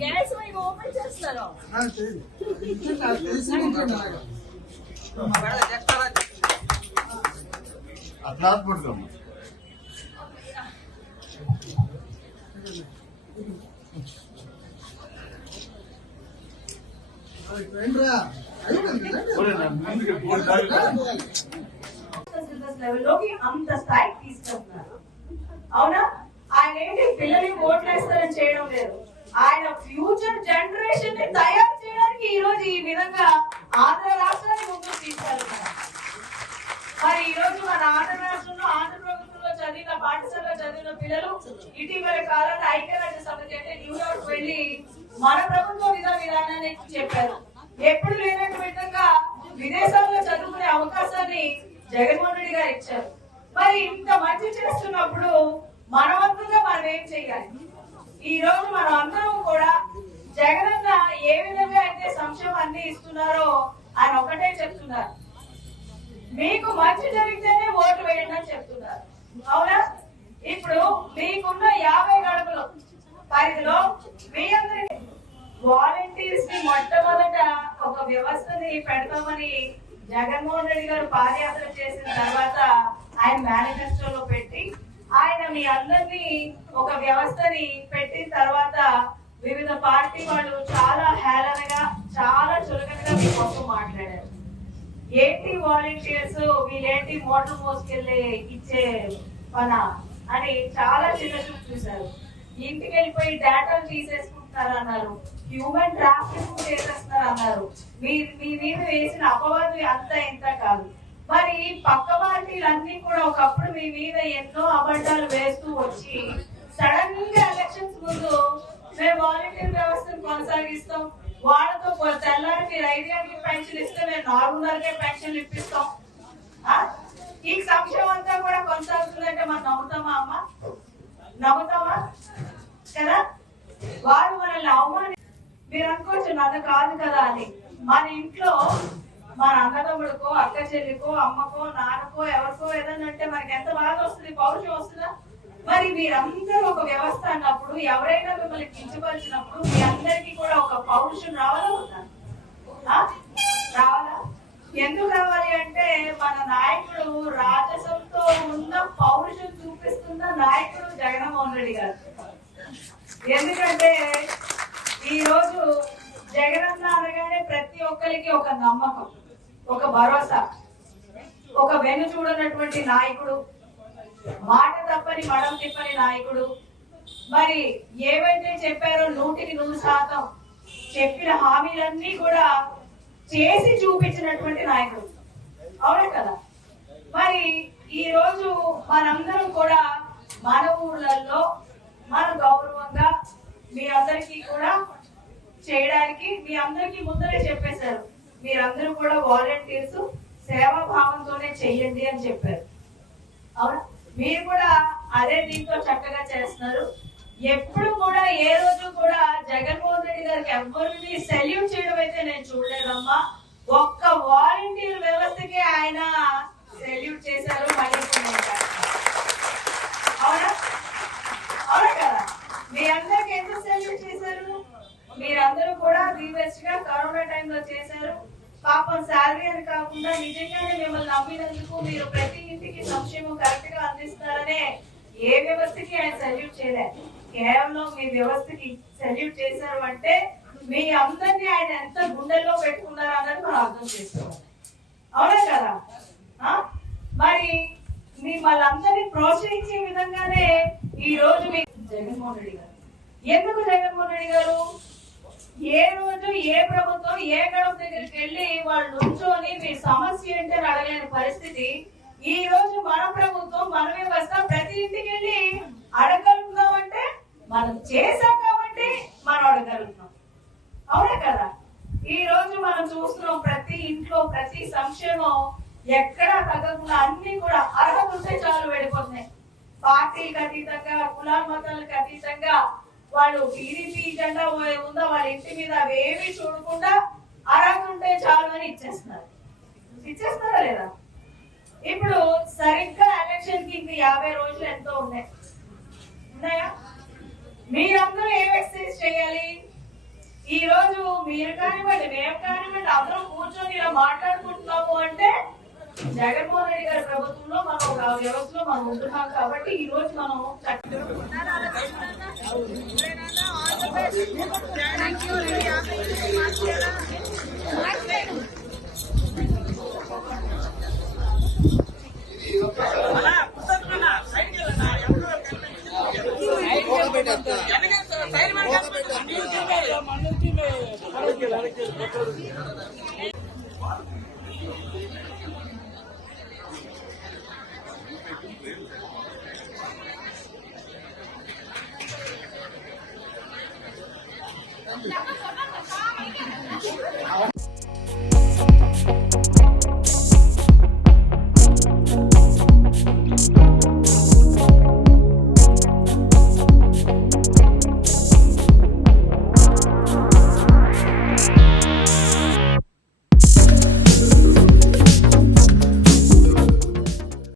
Gas open చేస్తారు అట్లా పడుకోమ్మా అంత స్థాయికి తీసుకెళ్తున్నారు. అవునా? ఆయన ఏంటి పిల్లలకి ఓట్లు వేస్తారని చేయడం లేదు, ఆయన ఫ్యూచర్ జనరేషన్ ని తయారు చేయడానికి ఈ రోజు ఈ విధంగా ఆంధ్ర రాష్ట్రాన్ని ముందుకు తీసుకెళ్తున్నారు. మరి ఈ రోజు మన ఆంధ్ర రాష్ట్రంలో ఆంధ్ర ప్రభుత్వంలో చదివిన పాఠశాలలో చదివిన పిల్లలు ఇటీవల కాలంలో ఐక్యరాజ్య సమితి అంటే న్యూయార్క్ వెళ్లి మన ప్రభుత్వ విధానాన్ని చెప్పారు. ఎప్పుడు లేనట్టు విధంగా విదేశాల్లో చదువుకునే అవకాశాన్ని జగన్మోహన్ రెడ్డి గారు ఇచ్చారు. మరి ఇంత మంచి చేస్తున్నప్పుడు మనవంతుగా మనం ఏం చెయ్యాలి? ఈ రోజు మనం అందరం కూడా జగనన్న ఏ విధంగా అయితే సంక్షేమాన్ని ఇస్తున్నారో ఆయన ఒకటే చెప్తున్నారు, మీకు మంచి జరిగితేనే ఓటు వేయండి అని చెప్తున్నారు. అవునా? ఇప్పుడు మీకున్న 50 గడపలు పరిధిలో మీ అందరికి వాలంటీర్స్ ని మొట్టమొదట ఒక వ్యవస్థని పెడతామని జగన్మోహన్ రెడ్డి గారు పాదయాత్ర చేసిన తర్వాత ఆయన మేనిఫెస్టోలో పెట్టి ఆయన మీ అందరినీ ఒక వ్యవస్థని పెట్టిన తర్వాత వివిధ పార్టీ వాళ్ళు చాలా హేళనగా చాలా చులకనగా మీకోసం మాట్లాడారు. ఏంటి వాలంటీర్స్, వీళ్ళేంటి మోటార్ మోసుకెళ్ళి ఇచ్చే పన అని చాలా చిన్న చూపు చూశారు. ఇంటికి వెళ్ళిపోయి డేటాలు తీసేసుకుంటున్నారు అన్నారు, హ్యూమన్ ట్రాఫికింగ్ చేసేస్తున్నారు అన్నారు. మీ మీద వేసిన అపవాదు అంతా ఇంత కాదు. మరి పక్క పార్టీలన్నీ కూడా ఒకప్పుడు మీ మీద ఎన్నో అబద్ధాలు వేస్తూ వచ్చి సడన్ గా ఎలక్షన్స్ ముందు మేము వాలంటీర్ వ్యవస్థను కొనసాగిస్తాం, వాళ్ళతో తెల్లారి మీరు 5 గంటలకు పెన్షన్ ఇస్తే మేము 4:30కే పెన్షన్లు ఇప్పిస్తాం, ఈ సంక్షేమం అంతా కూడా కొనసాగుతుందంటే మనం నమ్ముతామా అమ్మ? నమ్ముతామా కదా? వారు మనల్ని అవమాని మీరు అనుకోవచ్చు నన్ను కాదు కదా అని. మన ఇంట్లో మన అన్నదమ్ముడికో అక్క చెల్లికో అమ్మకో నాన్నకో ఎవరికో ఏదన్నా అంటే మనకి ఎంత బాధ వస్తుంది, పౌరుషం వస్తుందా? మరి మీరందరూ ఒక వ్యవస్థ అన్నప్పుడు ఎవరైనా మిమ్మల్ని కించపరిచినప్పుడు మీ అందరికీ కూడా ఒక పౌరుషం రావాలా ఉందా? రావాలా? ఎందుకు రావాలి అంటే మన నాయకుడు రాజసంతో ఉన్న పౌరుషం చూపిస్తున్న నాయకుడు జగన్మోహన్ రెడ్డి గారు. ఎందుకంటే ఈ రోజు జగనన్న అనగానే ప్రతి ఒక్కరికి ఒక నమ్మకం, ఒక భరోసా, ఒక వెను చూడనటువంటి నాయకుడు, మాట తప్పని మడం తిప్పని నాయకుడు. మరి ఏవైతే చెప్పారో 100% చెప్పిన హామీలన్నీ కూడా చేసి చూపించినటువంటి నాయకుడు. అవునా కదా? మరి ఈ రోజు మనందరం కూడా మన ఊర్లలో మన గౌరవంగా మీ అందరికీ కూడా చేయడానికి మీ అందరికీ ముందరే చెప్పేశారు, మీరందరూ కూడా వాలంటీర్స్ సేవా భావంతోనే చెయ్యండి అని చెప్పారు. అవునా? మీరు కూడా అదే దీంతో చక్కగా చేస్తున్నారు. ఎప్పుడు కూడా ఏ రోజు కూడా జగన్మోహన్ రెడ్డి గారికి ఎవరిని సెల్యూట్ చేయడం అయితే నేను చూడలేదమ్మా. ఒక్క వాలంటీర్ వ్యవస్థకి ఆయన సెల్యూట్ చేశారు. మళ్ళీ అవునా? అవునా కదా? మీ అందరికి ఎందుకు సెల్యూట్ చేశారు? మీరందరూ కూడా రీవెస్ట్ గా కరోనా టైంలో చేశారు. పాపం శాలరీ అని కాకుండా నిజంగానే మిమ్మల్ని నమ్మినందుకు మీరు ప్రతి ఇంటికి సంక్షేమం కరెక్ట్ గా అందిస్తారనే ఏ వ్యవస్థకి ఆయన సెల్యూట్ చేయలేదు. కేవలం మీ వ్యవస్థకి సెల్యూట్ చేశారు అంటే మీ అందరినీ ఆయన ఎంత గుండెల్లో పెట్టుకున్నారు అన్నది మనం అర్థం చేసుకోవాలి. అవునా కదా? మరి మిమ్మల్ని అందరినీ ప్రోత్సహించే విధంగానే ఈ రోజు మీ జగన్మోహన్ రెడ్డి గారు. ఎందుకు జగన్మోహన్ రెడ్డి గారు ఏ రోజు ఏ ప్రభుత్వం ఏ గడప దగ్గరికి వెళ్ళి వాళ్ళు నుంచొని మీ సమస్య ఏంటి అని అడగలేని పరిస్థితి ఈ రోజు మన ప్రభుత్వం మన వ్యవస్థ ప్రతి ఇంటికి వెళ్ళి అడగలుగుతాం అంటే మనం చేశాం కాబట్టి మనం అడగలుగుతాం. అవునా కదా? ఈ రోజు మనం చూస్తున్నాం ప్రతి ఇంట్లో ప్రతి సంక్షేమం ఎక్కడా తగ్గకుండా అన్ని కూడా అర్హత ఉంటే చాలు వెళ్ళిపోతున్నాయి. పార్టీలకు అతీతంగా కులాల మతాలకు అతీతంగా వాళ్ళు టీడీపీ జెండా ఉందా వాళ్ళ ఇంటి మీద అవేమి చూడకుండా అర్హత ఉంటే చాలు అని ఇచ్చేస్తున్నారా లేదా? ఇప్పుడు సరిగ్గా ఎలక్షన్ కి ఇంక 50 రోజులు ఎంతో ఉన్నాయా? మీరందరూ ఏం ఎక్సర్సైజ్ చేయాలి? ఈ రోజు మీరు కానివ్వండి, మేము కానివ్వండి, అందరం కూర్చొని ఇలా మాట్లాడుకుంటున్నాము అంటే జగన్మోహన్ రెడ్డి గారి ప్రభుత్వంలో మనం ఒక వ్యవస్థలో మనం ఉంటున్నాం కాబట్టి ఈ రోజు మనం